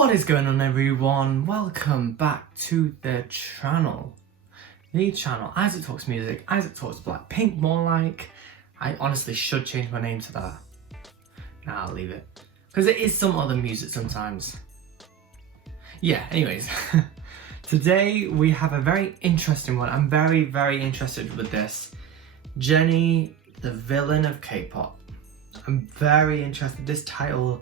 What is going on, everyone? Welcome back to the channel. Isaac Talks Music, Isaac Talks Blackpink, more like. I honestly should change my name to that. Nah, I'll leave it. Because it is some other music sometimes. Yeah, anyways. Today we have a very interesting one. I'm very, very interested with this. Jennie, the villain of K-pop. I'm very interested. This title.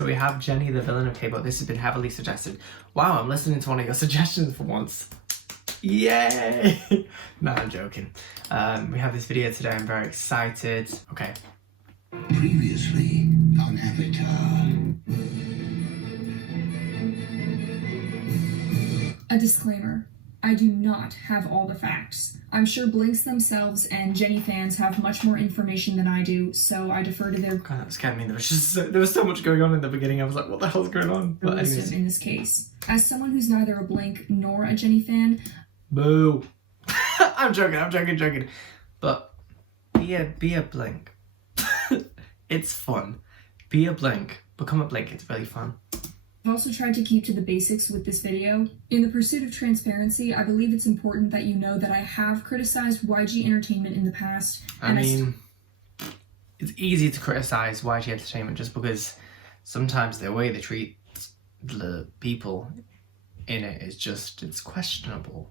We have Jennie, the villain of Kpop. This has been heavily suggested. Wow, I'm listening to one of your suggestions for once. Yay! No, I'm joking. We have this video today. I'm very excited. Okay. Previously on Avatar. A disclaimer. I do not have all the facts. I'm sure Blinks themselves and Jennie fans have much more information than I do, so I defer to their God, that scared me. There was so much going on in the beginning. I was like, what the hell's going on? But wisdom in this case. As someone who's neither a Blink nor a Jennie fan, boo. I'm joking. But be a Blink. It's fun. Be a Blink. Become a Blink. It's really fun. I've also tried to keep to the basics with this video. In the pursuit of transparency, I believe it's important that you know that I have criticized YG Entertainment in the past. It's easy to criticize YG Entertainment just because sometimes the way they treat the people in it is just, it's questionable.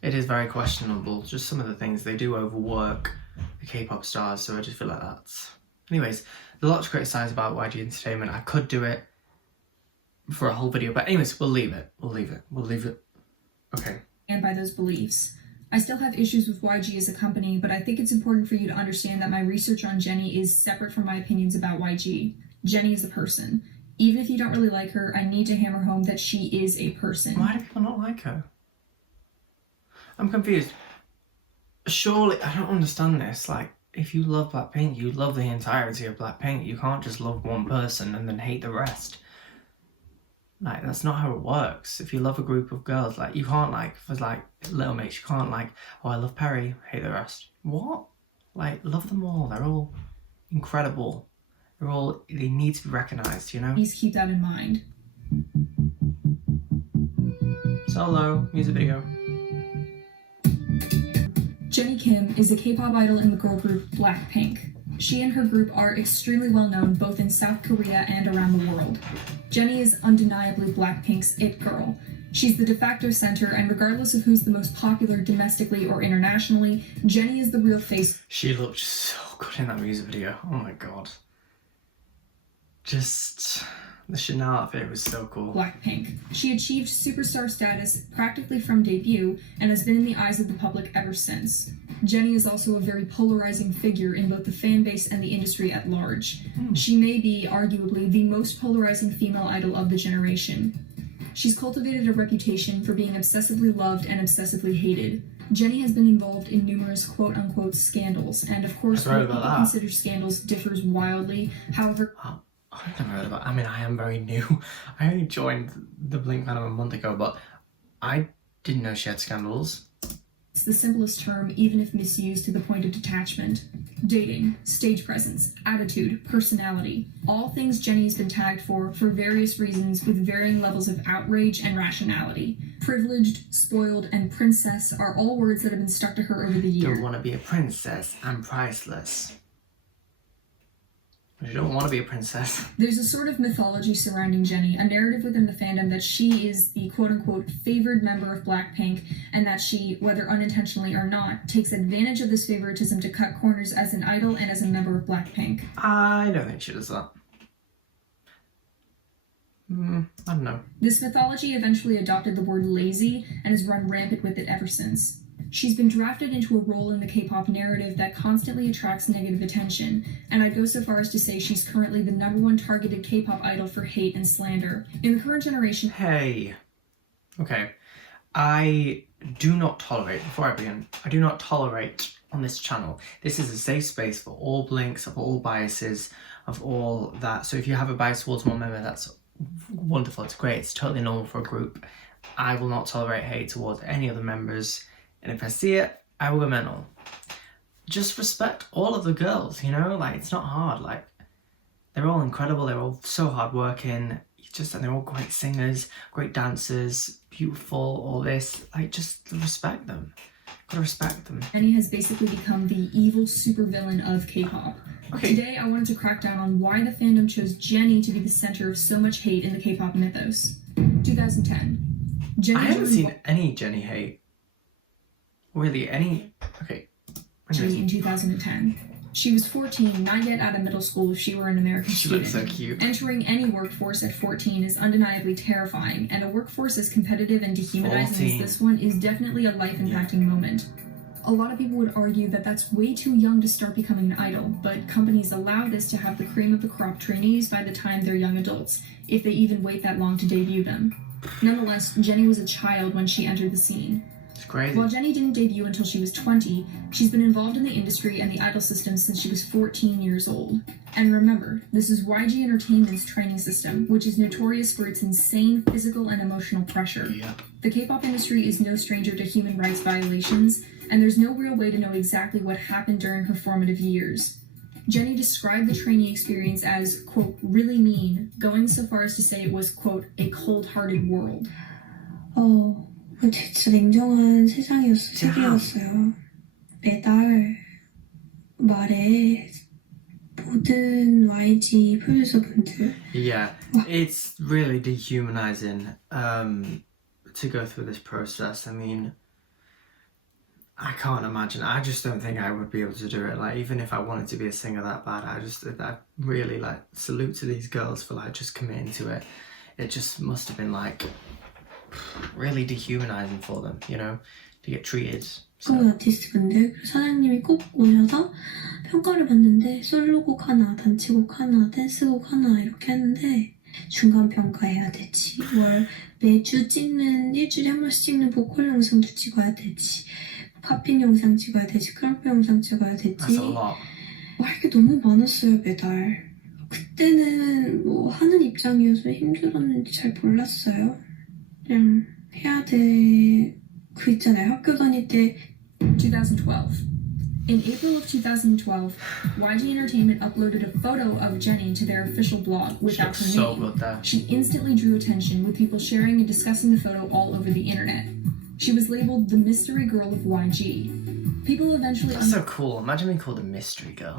It is very questionable. Just some of the things they do overwork the K-pop stars, so I just feel like that's... Anyways, there's a lot to criticize about YG Entertainment. I could do it for a whole video, but anyways, we'll leave it. Okay. And by those beliefs. I still have issues with YG as a company, but I think it's important for you to understand that my research on Jennie is separate from my opinions about YG. Jennie is a person. Even if you don't really like her, I need to hammer home that she is a person. Why do people not like her? I'm confused. Surely, I don't understand this. Like, if you love Blackpink, you love the entirety of Blackpink. You can't just love one person and then hate the rest. Like, that's not how it works. If you love a group of girls, like, you can't, like, for, like, Little Mix, you can't, like, oh, I love Perry, hate the rest. What? Like, love them all. They're all incredible. They need to be recognised, you know? Please keep that in mind. Solo, music video. Jennie Kim is a K-pop idol in the girl group Blackpink. She and her group are extremely well known both in South Korea and around the world. Jennie is undeniably Blackpink's it girl. She's the de facto center, and regardless of who's the most popular domestically or internationally, Jennie is the real face. She looked so good in that music video. Oh my god. Just... the Chanel outfit was so cool. Blackpink. She achieved superstar status practically from debut and has been in the eyes of the public ever since. Jennie is also a very polarizing figure in both the fan base and the industry at large. She may be, arguably, the most polarizing female idol of the generation. She's cultivated a reputation for being obsessively loved and obsessively hated. Jennie has been involved in numerous quote-unquote scandals, and of course, what people consider scandals differs wildly. However... I've never heard about. I mean, I am very new. I only joined the Blink kind of a month ago, but I didn't know she had scandals. It's the simplest term, even if misused to the point of detachment. Dating, stage presence, attitude, personality. All things Jennie's been tagged for various reasons with varying levels of outrage and rationality. Privileged, spoiled, and princess are all words that have been stuck to her over the years. Don't want to be a princess. I'm priceless. You don't want to be a princess. There's a sort of mythology surrounding Jennie, a narrative within the fandom that she is the quote-unquote favored member of Blackpink, and that she, whether unintentionally or not, takes advantage of this favoritism to cut corners as an idol and as a member of Blackpink. I don't think she does that. I don't know. This mythology eventually adopted the word lazy and has run rampant with it ever since. She's been drafted into a role in the K-pop narrative that constantly attracts negative attention, and I'd go so far as to say she's currently the #1 targeted K-pop idol for hate and slander. In the current generation... Hey. Okay. I do not tolerate, before I begin, I do not tolerate on this channel. This is a safe space for all Blinks, of all biases, of all that. So if you have a bias towards one member, that's wonderful, it's great, it's totally normal for a group. I will not tolerate hate towards any other members. And if I see it, I will go mental. Just respect all of the girls, you know? Like, it's not hard. Like, they're all incredible. They're all so hardworking. and they're all great singers, great dancers, beautiful, all this. Like, just respect them. Gotta respect them. Jennie has basically become the evil supervillain of K-pop. Okay. Today, I wanted to crack down on why the fandom chose Jennie to be the center of so much hate in the K-pop mythos. 2010. Jennie I haven't joined seen any Jennie hate. Really, any? Okay. Jennie in 2010. She was 14, not yet out of middle school if she were an American She student. looks so cute. Entering any workforce at 14 is undeniably terrifying, and a workforce as competitive and dehumanizing 14. as this one is definitely a life-impacting moment. A lot of people would argue that that's way too young to start becoming an idol, but companies allow this to have the cream of the crop trainees by the time they're young adults, if they even wait that long to debut them. Nonetheless, Jennie was a child when she entered the scene. It's crazy. While Jennie didn't debut until she was 20, she's been involved in the industry and the idol system since she was 14 years old. And remember, this is YG Entertainment's training system, which is notorious for its insane physical and emotional pressure. Yeah. The K-pop industry is no stranger to human rights violations, and there's no real way to know exactly what happened during her formative years. Jennie described the training experience as, quote, really mean, going so far as to say it was, quote, a cold-hearted world. 진짜 냉정한 세계였어요. 매달 말에 모든 YG 프로듀서분들. Yeah, it's really dehumanizing to go through this process. I mean, I can't imagine. I just don't think I would be able to do it. Like, even if I wanted to be a singer that bad, I really like salute to these girls for like just committing to it. It just must have been like really dehumanizing for them, you know, to get treated. 한국 아티스트분들 그리고 사장님이 꼭 오셔서 평가를 받는데 솔로곡 하나, 단체곡 하나, 댄스곡 하나 이렇게 하는데 중간 평가해야 되지. 뭘 매주 찍는 일주일에 한 번씩 찍는 보컬 영상도 찍어야 되지. 팝핀 영상 찍어야 되지. 크럼프 영상 찍어야 되지. That's a lot. 할 게 너무 많았어요 매달. 그때는 뭐 하는 입장이어서 힘들었는지 잘 몰랐어요. 그냥 해야 돼. 그 있잖아요. 학교 다닐 때 2012. In April of 2012, YG Entertainment uploaded a photo of Jennie to their official blog without her She looks so name. good there. She instantly drew attention, with people sharing and discussing the photo all over the internet. She was labeled the mystery girl of YG. People eventually That's so cool. Imagine being called a mystery girl.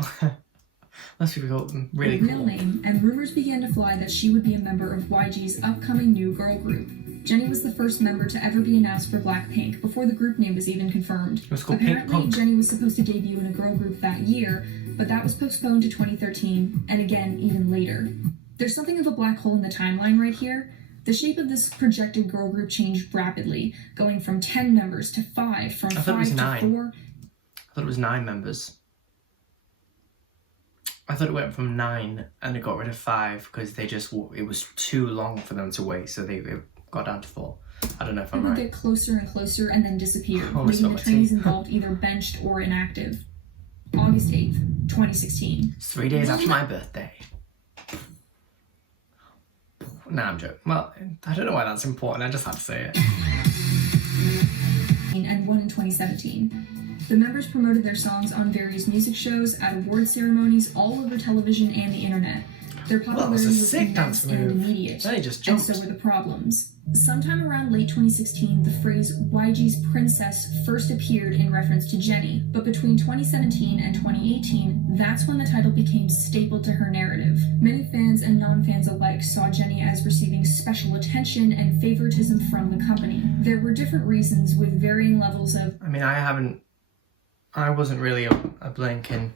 That's really her real cool. name, and rumors began to fly that she would be a member of YG's upcoming new girl group. Jennie was the first member to ever be announced for Blackpink before the group name was even confirmed. It was called Pink Apparently, Punk. Jennie was supposed to debut in a girl group that year, but that was postponed to 2013, and again, even later. There's something of a black hole in the timeline right here. The shape of this projected girl group changed rapidly, going from 10 members to 5, from I thought it was 5 to 4. I thought it was 9 members. I thought it went from 9 and it got rid of 5 because it was too long for them to wait, so they got down to 4. I don't know if I'm People right. get closer and closer and then disappear, Oh, leaving the so trainees tea. involved either benched or inactive. August 8th, 2016. It's 3 days after my birthday. Nah, I'm joking. Well, I don't know why that's important. I just had to say it. And one in 2017. The members promoted their songs on various music shows, at award ceremonies, all over television and the internet. Their Well, popularity it's a was sick immense dance and move. immediate, Then he just and jumped. so were the problems. Sometime around late 2016, the phrase YG's princess first appeared in reference to Jennie, but between 2017 and 2018, that's when the title became stapled to her narrative. Many fans and non-fans alike saw Jennie as receiving special attention and favoritism from the company. There were different reasons with varying levels of I mean, I wasn't really a Blinkin.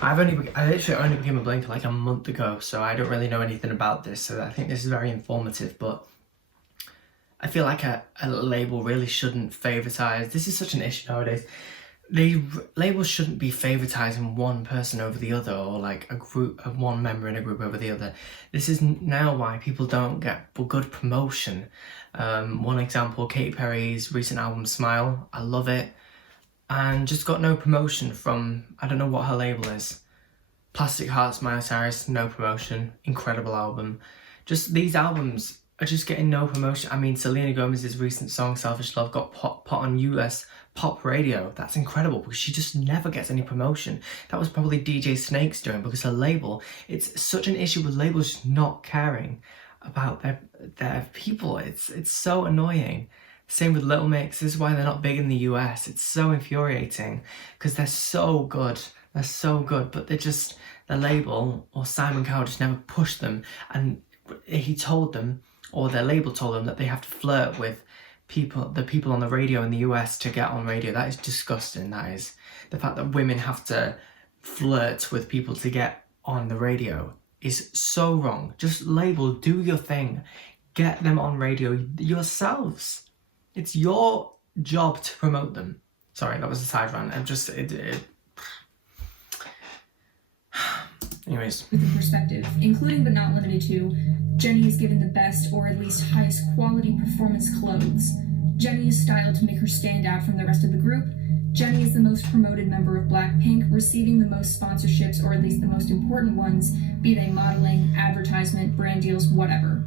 I literally only became a Blinker like a month ago, so I don't really know anything about this, so I think this is very informative, but I feel like a label really shouldn't favoritize. This is such an issue nowadays. Labels shouldn't be favoritizing one person over the other, or like a group of one member in a group over the other. This is now why people don't get good promotion. One example, Katy Perry's recent album Smile, I love it, and just got no promotion from, I don't know what her label is. Plastic Hearts, Miley Cyrus, no promotion, incredible album. Just these albums are just getting no promotion. I mean, Selena Gomez's recent song Selfish Love got put on US pop radio. That's incredible because she just never gets any promotion. That was probably DJ Snake's doing because her label, it's such an issue with labels just not caring. about their people. It's so annoying. Same with Little Mix. This is why they're not big in the US. It's so infuriating because they're so good. They're so good, but the label or Simon Cowell just never pushed them, and he told them, or their label told them, that they have to flirt with the people on the radio in the US to get on radio. That is disgusting. That is the fact that women have to flirt with people to get on the radio is so wrong. Just label, do your thing, get them on radio yourselves. It's your job to promote them. Sorry, that was a side rant. Anyways. With a perspective, including but not limited to, Jennie is given the best or at least highest quality performance clothes. Jennie is styled to make her stand out from the rest of the group. Jennie is the most promoted member of Blackpink, receiving the most sponsorships, or at least the most important ones, be they modeling, advertisement, brand deals, whatever.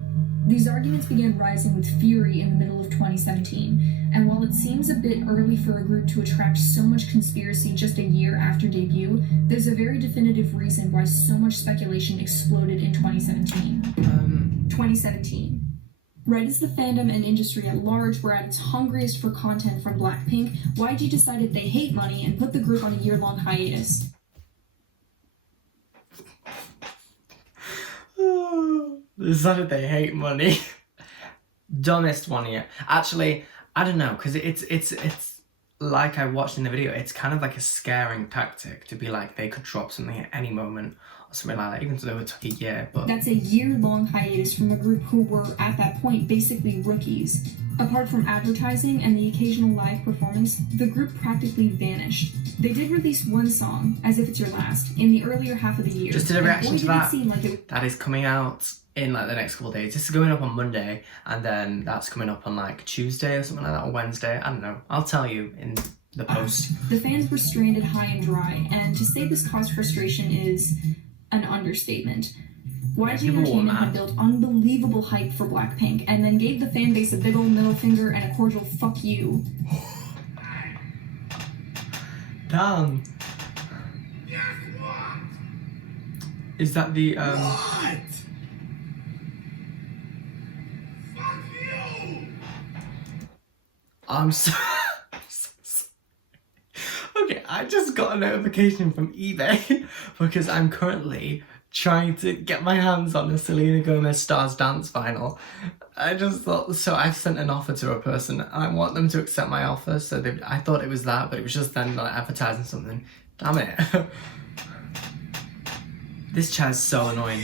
These arguments began rising with fury in the middle of 2017, and while it seems a bit early for a group to attract so much conspiracy just a year after debut, there's a very definitive reason why so much speculation exploded in 2017. 2017. Right as the fandom and industry at large were at its hungriest for content from Blackpink, YG decided they hate money and put the group on a year-long hiatus. Decided they hate money. Dumbest one yet. Actually, I don't know, because it's like I watched in the video, it's kind of like a scaring tactic to be like they could drop something at any moment or something like that, even though it took a year. But that's a year-long hiatus from a group who were at that point basically rookies. Apart from advertising and the occasional live performance, the group practically vanished. They did release one song, As If It's Your Last, in the earlier half of the year. Just did a reaction to that. Like that is coming out in like the next couple of days. This is going up on Monday, and then that's coming up on like Tuesday or something like that, or Wednesday. I don't know. I'll tell you in the post. The fans were stranded high and dry, and to say this caused frustration is an understatement. YG Entertainment had built unbelievable hype for Blackpink, and then gave the fan base a big old middle finger and a cordial fuck you. Damn. Is that the What? Fuck you! I'm so okay, I just got a notification from eBay because I'm currently trying to get my hands on a Selena Gomez Stars Dance vinyl. I just thought, so I've sent an offer to a person and I want them to accept my offer, so I thought it was that, but it was just them like advertising something. Damn it. This chat's so annoying.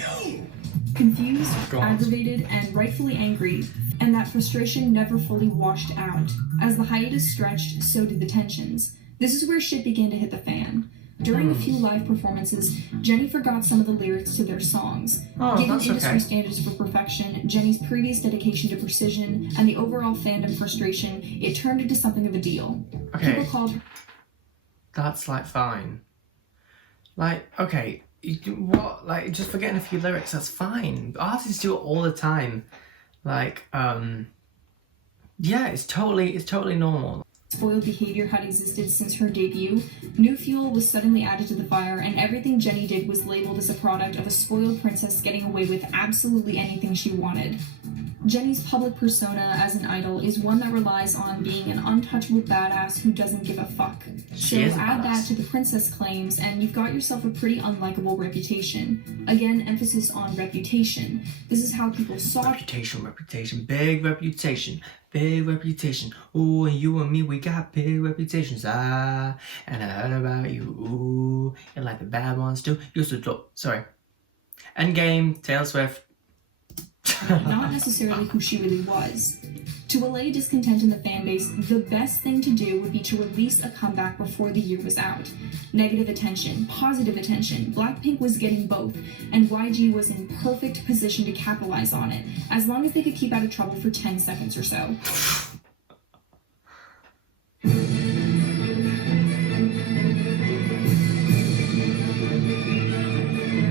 Confused, God. aggravated, and rightfully angry, and that frustration never fully washed out. As the hiatus stretched, so did the tensions. This is where shit began to hit the fan. During a few live performances, Jennie forgot some of the lyrics to their songs. Given that's industry okay. standards for perfection, Jennie's previous dedication to precision, and the overall fandom frustration, it turned into something of a deal. Okay. People called That's like fine. Like, okay, what? Like, just forgetting a few lyrics, that's fine. Artists do it all the time. Like, yeah, it's totally normal. spoiled behavior had existed since her debut, new fuel was suddenly added to the fire, and everything Jennie did was labeled as a product of a spoiled princess getting away with absolutely anything she wanted. Jennie's public persona as an idol is one that relies on being an untouchable badass who doesn't give a fuck. So add that to the princess claims, and you've got yourself a pretty unlikable reputation. Again, emphasis on reputation. This is how people saw Reputation, big reputation. Ooh, and you and me, we got big reputations. And I heard about you. Ooh, and like the bad ones too. Sorry. Endgame, Taylor Swift. not necessarily who she really was. To allay discontent in the fanbase, the best thing to do would be to release a comeback before the year was out. Negative attention, positive attention, Blackpink was getting both, and YG was in perfect position to capitalize on it, as long as they could keep out of trouble for 10 seconds or so.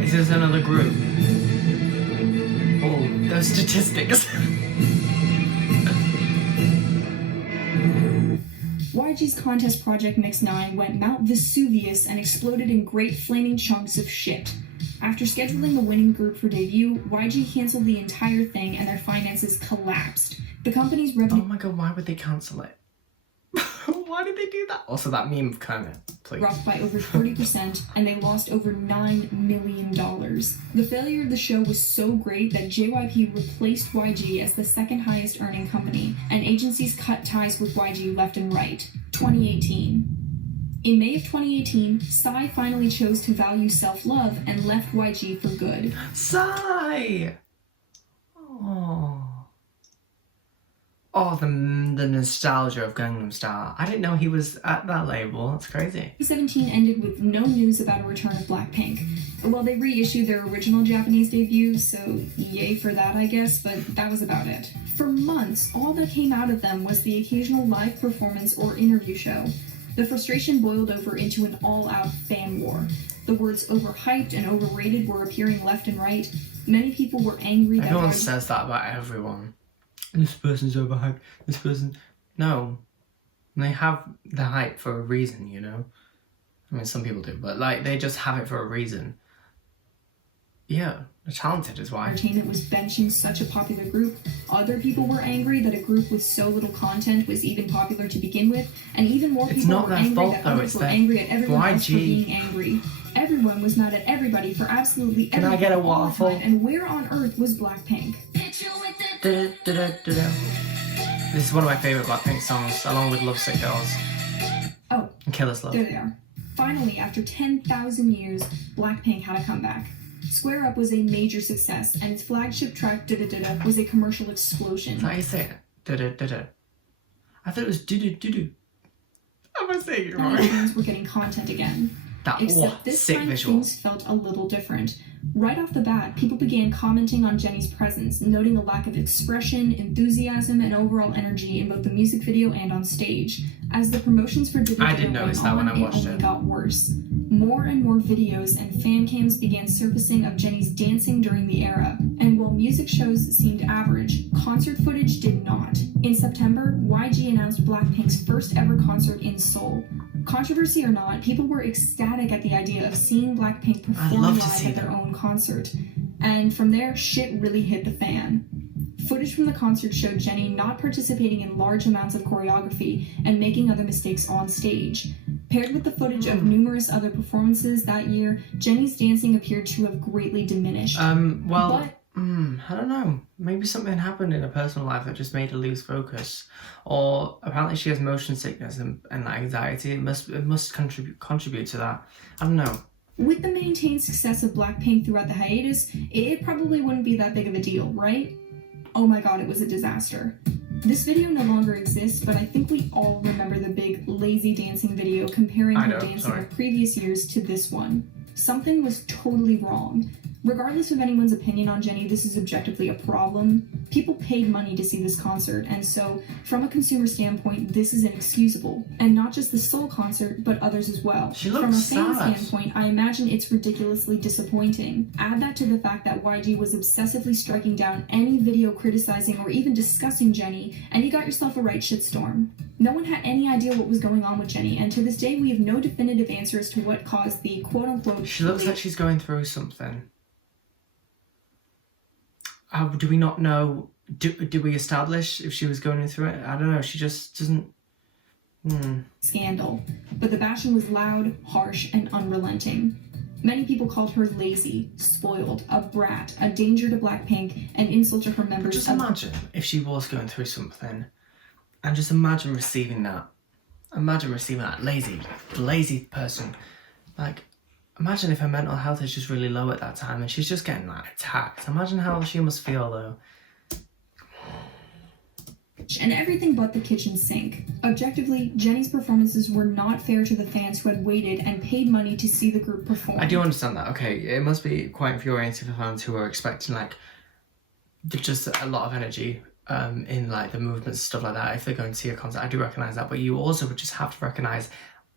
Is this another group? Oh, those statistics. YG's contest project Mix 9 went Mount Vesuvius and exploded in great flaming chunks of shit. After scheduling the winning group for debut, YG canceled the entire thing and their finances collapsed. The company's Oh revenue my god, why would they cancel it? Why did they do that? Also, that meme kind of, please. dropped by over 30%, and they lost over $9 million. The failure of the show was so great that JYP replaced YG as the second highest earning company, and agencies cut ties with YG left and right. 2018. In May of 2018, Psy finally chose to value self-love and left YG for good. Psy! Oh, the nostalgia of Gangnam Style. I didn't know he was at that label. That's crazy. 2017 ended with no news about a return of Blackpink. Well, they reissued their original Japanese debut, so yay for that, I guess, but that was about it. For months, all that came out of them was the occasional live performance or interview show. The frustration boiled over into an all-out fan war. The words overhyped and overrated were appearing left and right. Many people were angry that Everyone says that about everyone. This person's overhyped. This person... No. They have the hype for a reason, you know? I mean, some people do, but, like, they just have it for a reason. Yeah, they're talented is why. Entertainment was benching such a popular group. Other people were angry that a group with so little content was even popular to begin with, and even more It's people not were their angry fault, that though, others it's were their angry at everyone else for YG. being angry. Everyone was mad at everybody for absolutely Can I everything get a all the waffle? time, and where on earth was Blackpink? Da-da-da-da-da. This is one of my favourite Blackpink songs, along with Lovesick Girls Oh, and Killer's Love. there they are. Finally, after 10,000 years, Blackpink had a comeback. Square Up was a major success, and its flagship track, Da Da Da Da, was a commercial explosion. Is that how you say it? Da-da-da-da. I thought it was do-do-do-do. Am I saying it wrong? Fans were getting content again. That, Except this sick time visual. things felt a little different. Right off the bat, people began commenting on Jennie's presence, noting a lack of expression, enthusiasm, and overall energy in both the music video and on stage. As the promotions for Dividend I didn't notice that when I watched only it. got worse. More and more videos and fan cams began surfacing of Jennie's dancing during the era, and while music shows seemed average, concert footage did not. In September, YG announced Blackpink's first ever concert in Seoul. Controversy or not, people were ecstatic at the idea of seeing Blackpink perform love to live see at their them. own concert. And from there, shit really hit the fan. Footage from the concert showed Jennie not participating in large amounts of choreography and making other mistakes on stage. Paired with the footage of numerous other performances that year, Jennie's dancing appeared to have greatly diminished. Well, But- I don't know. Maybe something happened in her personal life that just made her lose focus. Or apparently she has motion sickness and anxiety. It must contribute to that. I don't know. With the maintained success of Blackpink throughout the hiatus, it probably wouldn't be that big of a deal, right? Oh my god, it was a disaster. This video no longer exists, but I think we all remember the big lazy dancing video comparing I her know, dancing sorry. of previous years to this one. Something was totally wrong. Regardless of anyone's opinion on Jennie, this is objectively a problem. People paid money to see this concert, and so, from a consumer standpoint, this is inexcusable. And not just the Seoul concert, but others as well. She From a looks fan sad. standpoint, I imagine it's ridiculously disappointing. Add that to the fact that YG was obsessively striking down any video criticizing or even discussing Jennie, and you got yourself a right shitstorm. No one had any idea what was going on with Jennie, and to this day we have no definitive answer as to what caused the quote-unquote She looks like she's going through something. Do we not know? Do we establish if she was going through it? I don't know. She just doesn't. scandal. But the bashing was loud, harsh, and unrelenting. Many people called her lazy, spoiled, a brat, a danger to Blackpink, an insult to her members. Just imagine if she was going through something, and just imagine receiving that. Imagine receiving that lazy person. Like, imagine if her mental health is just really low at that time, and she's just getting like attacked. Imagine how she must feel though. And everything but the kitchen sink. Objectively, Jennie's performances were not fair to the fans who had waited and paid money to see the group perform. I do understand that. Okay, it must be quite infuriating for fans who are expecting like just a lot of energy in like the movements and stuff like that if they're going to see a concert. I do recognise that, but you also would just have to recognise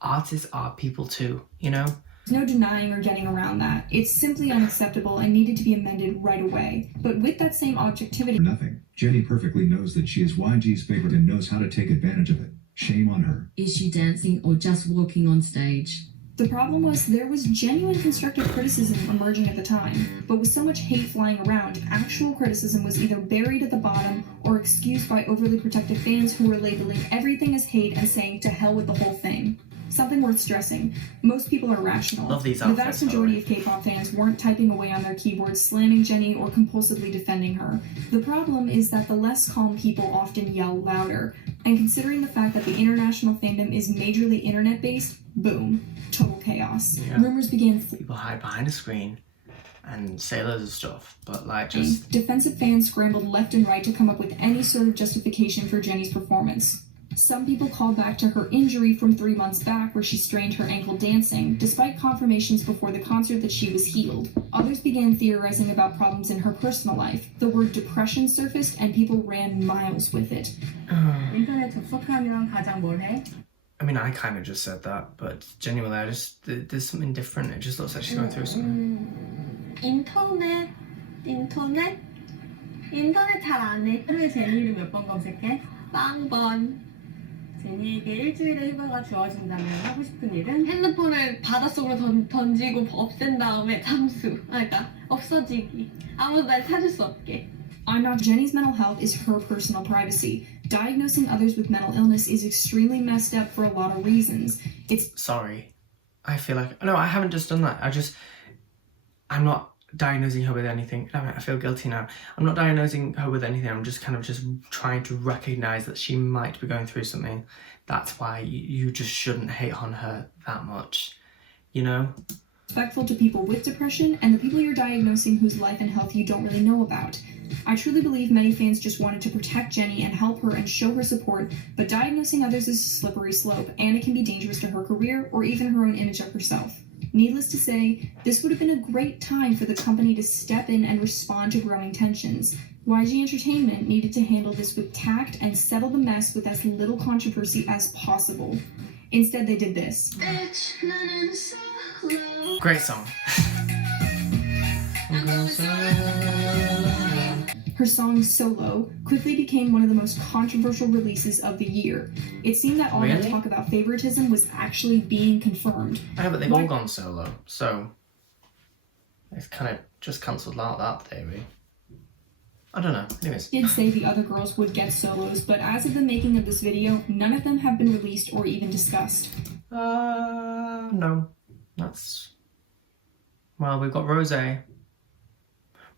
artists are people too, you know? There's no denying or getting around that. It's simply unacceptable and needed to be amended right away. But with that same objectivity, Nothing. Jennie perfectly knows that she is YG's favorite and knows how to take advantage of it. Shame on her. Is she dancing or just walking on stage? The problem was there was genuine constructive criticism emerging at the time, but with so much hate flying around, actual criticism was either buried at the bottom or excused by overly protective fans who were labeling everything as hate and saying to hell with the whole thing. Something worth stressing, most people are rational. Love these The outfits, vast majority of K-pop fans weren't typing away on their keyboards slamming Jennie or compulsively defending her. The problem is that the less calm people often yell louder, and considering the fact that the international fandom is majorly internet-based, boom, total chaos. Yeah. Rumors began People hide behind a screen and say loads of stuff, but like just defensive fans scrambled left and right to come up with any sort of justification for Jennie's performance. Some people called back to her injury from 3 months back where she strained her ankle dancing, despite confirmations before the concert that she was healed. Others began theorizing about problems in her personal life. The word depression surfaced and people ran miles with it. 인터넷 접속하면 가장 뭘 해? I mean, I kind of just said that, but genuinely, there's something different. It just looks like she's going through something. 인터넷 잘 안 해. 하루에 제니를 몇 번 검색해? 0번. 제니에게 일주일의 휴가가 주어진다면 하고 싶은 일은? 핸드폰을 바닷속으로 던지고 없앤 다음에 잠수. 그러니까 없어지기. 아무도 날 찾을 수 없게. I'm not. Jennie's mental health is her personal privacy. Diagnosing others with mental illness is extremely messed up for a lot of reasons. Sorry. I feel like... No, I haven't just done that. I'm not diagnosing her with anything. I feel guilty now. I'm not diagnosing her with anything. I'm just trying to recognize that she might be going through something. That's why you just shouldn't hate on her that much. You know? Respectful to people with depression and the people you're diagnosing whose life and health you don't really know about. I truly believe many fans just wanted to protect Jennie and help her and show her support, but diagnosing others is a slippery slope, and it can be dangerous to her career or even her own image of herself. Needless to say, this would have been a great time for the company to step in and respond to growing tensions. YG Entertainment needed to handle this with tact and settle the mess with as little controversy as possible. Instead, they did this. Great song. Her song Solo quickly became one of the most controversial releases of the year. It seemed that all that Really? talk about favoritism was actually being confirmed. I know, but they've all gone solo, so it's kind of just cancelled out that theory. I don't know. Anyways. Did say the other girls would get solos, but as of the making of this video, none of them have been released or even discussed. No. That's... Well, we've got Rose.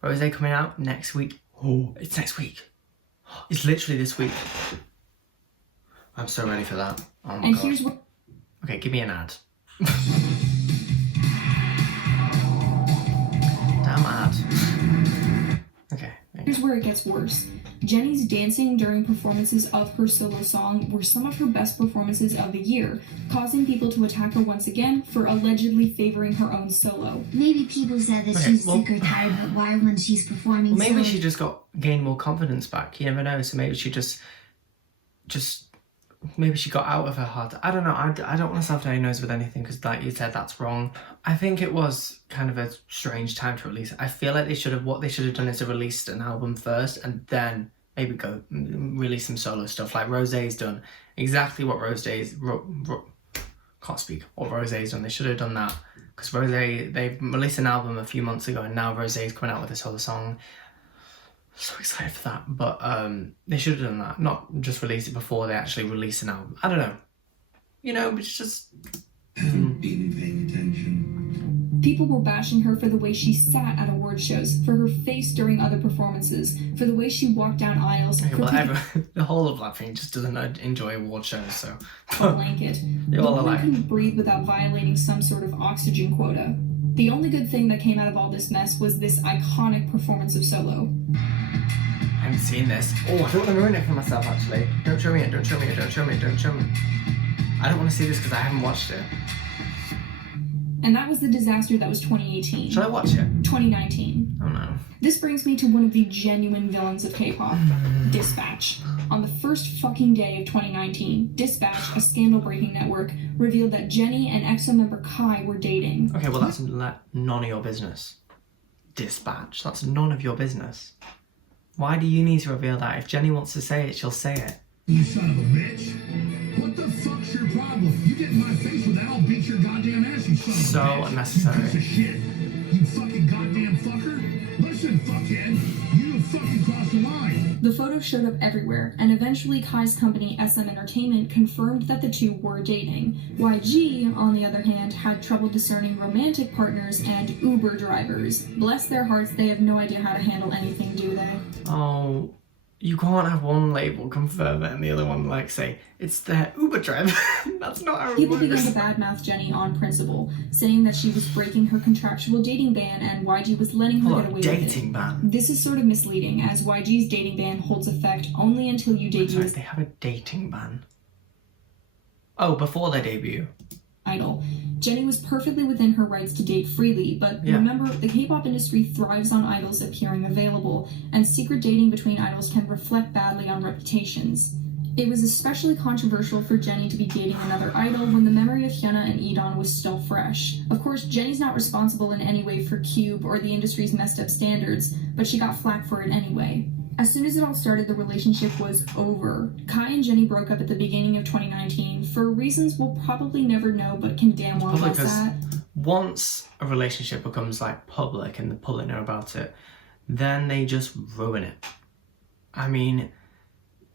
Rose coming out next week. Oh, it's next week. It's literally this week. I'm so ready for that. Oh my And god. here's what... Okay, give me an ad. Damn ad. Okay. Here's where it gets worse. Jennie's dancing during performances of her solo song were some of her best performances of the year, causing people to attack her once again for allegedly favoring her own solo. Maybe people said that Okay, she's well- sick or tired, but why when she's performing Well, maybe so... she just gained more confidence back. You never know. So maybe she just maybe she got out of her heart. I don't know. I don't want to self-diagnose with anything because, like you said, that's wrong. I think it was kind of a strange time to release it. I feel like what they should have done is to release an album first and then maybe go release some solo stuff. Like Rosé's done exactly what can't speak. What Rosé's done. They should have done that because Rosé, they released an album a few months ago and now Rosé's coming out with a solo song. So excited for that, but they should have done that, not just release it before they actually release an album. I don't know, you know, it's just Haven't been paying attention. People were bashing her for the way she sat at award shows, for her face during other performances, for the way she walked down aisles, okay, for well, the whole of Blackpink just doesn't enjoy award shows, so a blanket. they The all woman alike. couldn't breathe without violating some sort of oxygen quota. The only good thing that came out of all this mess was this iconic performance of Solo. I haven't seen this. Oh, I don't want to ruin it for myself, actually. Don't show me it, don't show me it, don't show me it, don't show me. I don't want to see this because I haven't watched it. And that was the disaster that was 2018. Should I watch it? 2019. Oh no. This brings me to one of the genuine villains of K-pop, Dispatch. On the first fucking day of 2019, Dispatch, a scandal-breaking network, revealed that Jennie and EXO member Kai were dating. Okay, well that's none of your business. Dispatch, that's none of your business. Why do you need to reveal that? If Jennie wants to say it, she'll say it. You son of a bitch. What the fuck's your problem? You get in my face with that, I'll beat kiss your goddamn ass, you son of a So bitch. unnecessary. You piece of shit. You fucking goddamn fucker. Listen, fuckhead. You fucking crossed the line. The photos showed up everywhere, and eventually Kai's company, SM Entertainment, confirmed that the two were dating. YG, on the other hand, had trouble discerning romantic partners and Uber drivers. Bless their hearts, they have no idea how to handle anything, do they? Oh, you can't have one label confirm it and the other one like say it's their Uber driver. That's not how it People works. began to badmouth Jennie on principle, saying that she was breaking her contractual dating ban and YG was letting her Hold get on, away with it. dating ban. This is sort of misleading, as YG's dating ban holds effect only until you debut Sorry, as they have a dating ban. Oh, before their debut. idol. Jennie was perfectly within her rights to date freely, but Yeah. remember, the K-pop industry thrives on idols appearing available, and secret dating between idols can reflect badly on reputations. It was especially controversial for Jennie to be dating another idol when the memory of Hyuna and E'Dawn was still fresh. Of course, Jennie's not responsible in any way for Cube or the industry's messed up standards, but she got flack for it anyway. As soon as it all started, the relationship was over. Kai and Jennie broke up at the beginning of 2019 for reasons we'll probably never know, but can damn well Probably guess because at. once a relationship becomes like public and the public know about it, then they just ruin it. I mean,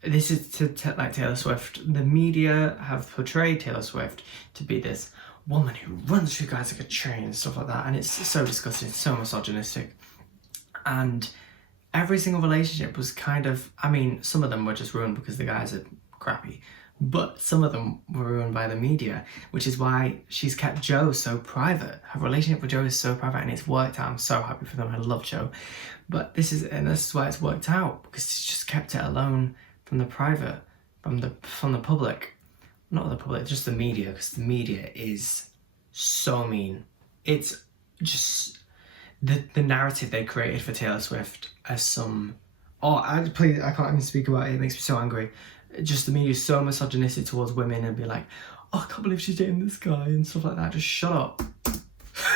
this is like Taylor Swift. The media have portrayed Taylor Swift to be this woman who runs through guys like a train and stuff like that, and it's so disgusting, so misogynistic. And every single relationship was kind of, I mean, some of them were just ruined because the guys are crappy, but some of them were ruined by the media, which is why she's kept Joe so private. Her relationship with Joe is so private and it's worked out. I'm so happy for them. I love Joe. But this is why it's worked out, because she's just kept it alone from the private, from the public. Not the public, just the media, because the media is so mean. It's just the narrative they created for Taylor Swift as some, I can't even speak about it. It makes me so angry. Just the media is so misogynistic towards women and be like, oh, I can't believe she's dating this guy and stuff like that. Just shut up.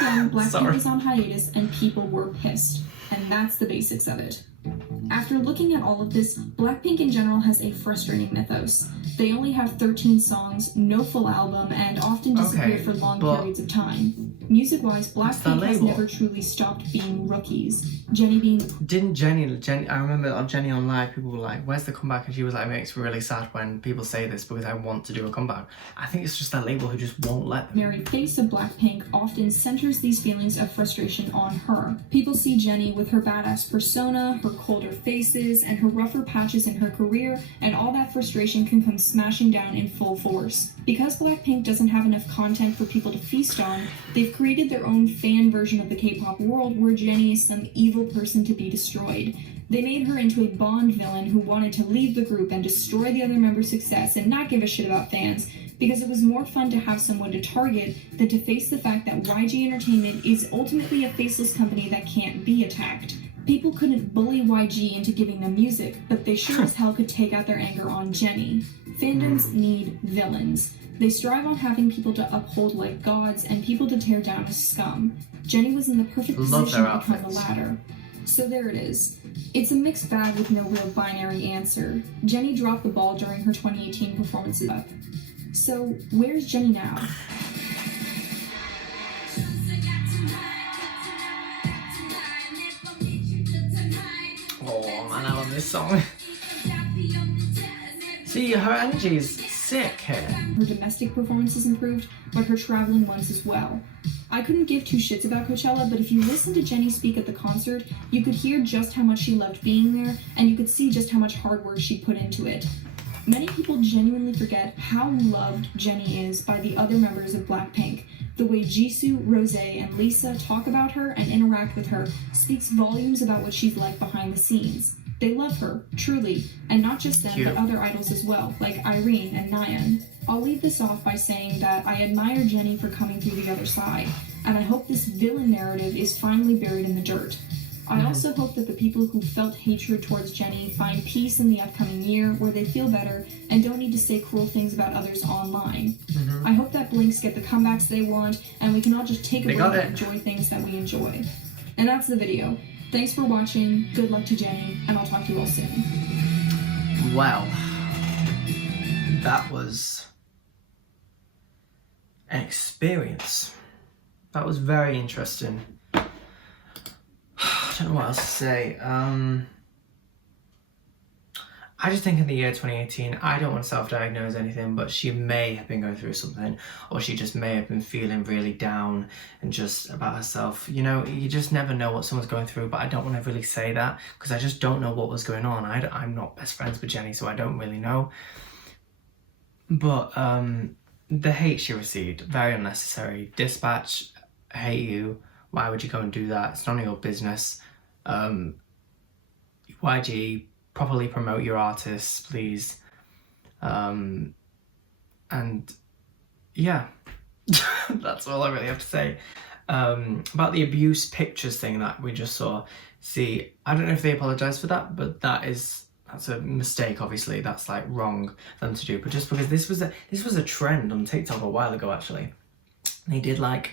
Then Blackpink Sorry. was on hiatus and people were pissed, and that's the basics of it. After looking at all of this, Blackpink in general has a frustrating mythos. They only have 13 songs, no full album, and often disappear Okay, for long but periods of time. Music-wise, their Blackpink has label. never truly stopped being rookies. Jennie being the Didn't Jennie, I remember on Jennie on Live, people were like, where's the comeback? And she was like, it makes me really sad when people say this because I want to do a comeback. I think it's just that label who just won't let them. primary face of Blackpink often centers these feelings of frustration on her. People see Jennie with her badass persona, her colder faces, and her rougher patches in her career, and all that frustration can come smashing down in full force. Because Blackpink doesn't have enough content for people to feast on, they've created their own fan version of the K-pop world where Jennie is some evil person to be destroyed. They made her into a Bond villain who wanted to leave the group and destroy the other members' success and not give a shit about fans, because it was more fun to have someone to target than to face the fact that YG Entertainment is ultimately a faceless company that can't be attacked. People couldn't bully YG into giving them music, but they sure as hell could take out their anger on Jennie. Fandoms need villains. They strive on having people to uphold like gods and people to tear down as scum. Jennie was in the perfect Love position their to become the outfits. latter. So there it is. It's a mixed bag with no real binary answer. Jennie dropped the ball during her 2018 performances. So where's Jennie now? Oh man, I love this song. See, her energy is sick here. Her domestic performances improved, but her traveling ones as well. I couldn't give two shits about Coachella, but if you listen to Jennie speak at the concert, you could hear just how much she loved being there, and you could see just how much hard work she put into it. Many people genuinely forget how loved Jennie is by the other members of Blackpink. The way Jisoo, Rosé, and Lisa talk about her and interact with her speaks volumes about what she's like behind the scenes. They love her, truly, and not just them, Cute. but other idols as well, like Irene and Nayeon. I'll leave this off by saying that I admire Jennie for coming through the other side, and I hope this villain narrative is finally buried in the dirt. I also hope that the people who felt hatred towards Jennie find peace in the upcoming year where they feel better and don't need to say cruel things about others online. I hope that Blinks get the comebacks they want and we can all just take a They break got and it. enjoy things that we enjoy. And that's the video. Thanks for watching, good luck to Jennie, and I'll talk to you all soon. Well, that was experience. That was very interesting. I don't know what else to say. I just think in the year 2018, I don't want to self-diagnose anything, but she may have been going through something, or she just may have been feeling really down and just about herself. You know, you just never know what someone's going through, but I don't want to really say that because I just don't know what was going on. I'm not best friends with Jennie, so I don't really know. But the hate she received, very unnecessary. Dispatch, I hate you. Why would you go and do that? It's none of your business. YG, properly promote your artists, please. And yeah, that's all I really have to say. About the abuse pictures thing that we just saw. See, I don't know if they apologise for that, but that's a mistake, obviously. That's like wrong for them to do. But just because this was a trend on TikTok a while ago, actually. They did like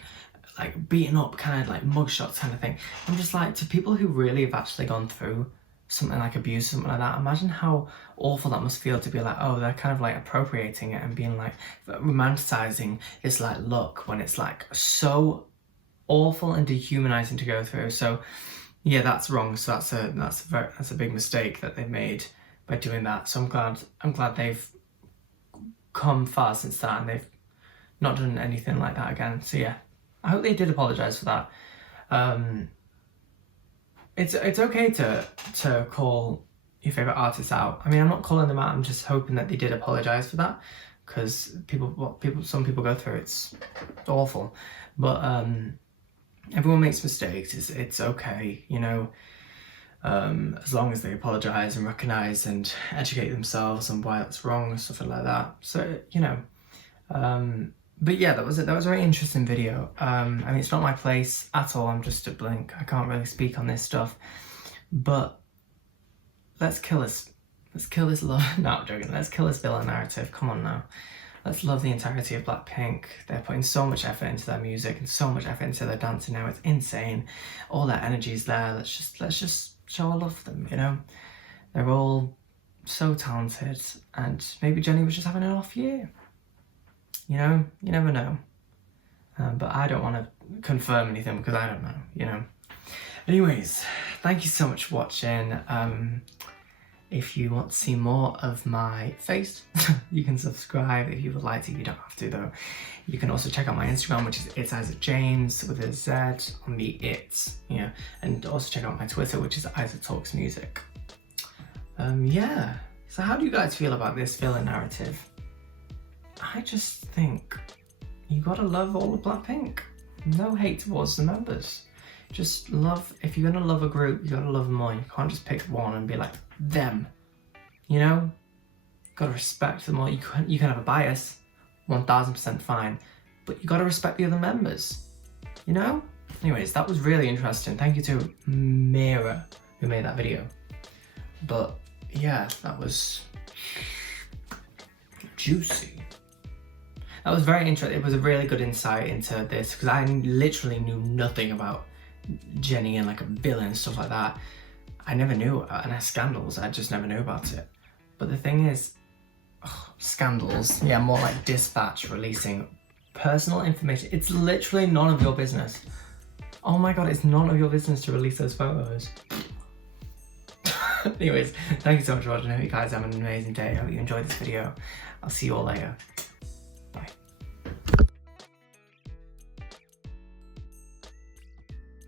beating up kind of like mugshots kind of thing. I'm just like, to people who really have actually gone through something like abuse, something like that, imagine how awful that must feel to be like, oh, they're kind of like appropriating it and being like romanticizing this like look when it's like so awful and dehumanizing to go through. So yeah, that's wrong. So that's a big mistake that they've made by doing that. So I'm glad they've come far since that and they've not done anything like that again. So yeah, I hope they did apologize for that. It's okay to call your favorite artists out. I mean, I'm not calling them out. I'm just hoping that they did apologize for that, because some people go through. It's awful, but everyone makes mistakes. It's okay, you know. As long as they apologize and recognize and educate themselves on why that's wrong and stuff like that. So you know. But yeah, that was a very interesting video. I mean, it's not my place at all. I'm just a blink. I can't really speak on this stuff. But let's kill this love. No, I'm joking. Let's kill this villain narrative. Come on now. Let's love the entirety of Blackpink. They're putting so much effort into their music and so much effort into their dancing now. It's insane. All that energy's there. Let's just show our love for them. You know, they're all so talented, and maybe Jennie was just having an off year. You know, you never know. But I don't want to confirm anything because I don't know, you know. Anyways, thank you so much for watching. If you want to see more of my face, you can subscribe if you would like to. You don't have to though. You can also check out my Instagram, which is It's Isaac James with a Z on the It's, yeah. And also check out my Twitter, which is Isaac Talks Music. Yeah. So how do you guys feel about this villain narrative? I just think you gotta love all of Blackpink. No hate towards the members. Just love, if you're gonna love a group, you gotta love them all. You can't just pick one and be like, them. You know? Gotta respect them all. You can have a bias, 1000% fine, but you gotta respect the other members. You know? Anyways, that was really interesting. Thank you to Mira who made that video. But yeah, that was juicy. That was very interesting. It was a really good insight into this because I literally knew nothing about Jennie and like a villain and stuff like that. I never knew, and scandals, I just never knew about it. But the thing is, scandals, yeah, more like Dispatch releasing personal information. It's literally none of your business. Oh my god, it's none of your business to release those photos. Anyways, thank you so much for watching. I hope you guys have an amazing day. I hope you enjoyed this video. I'll see you all later.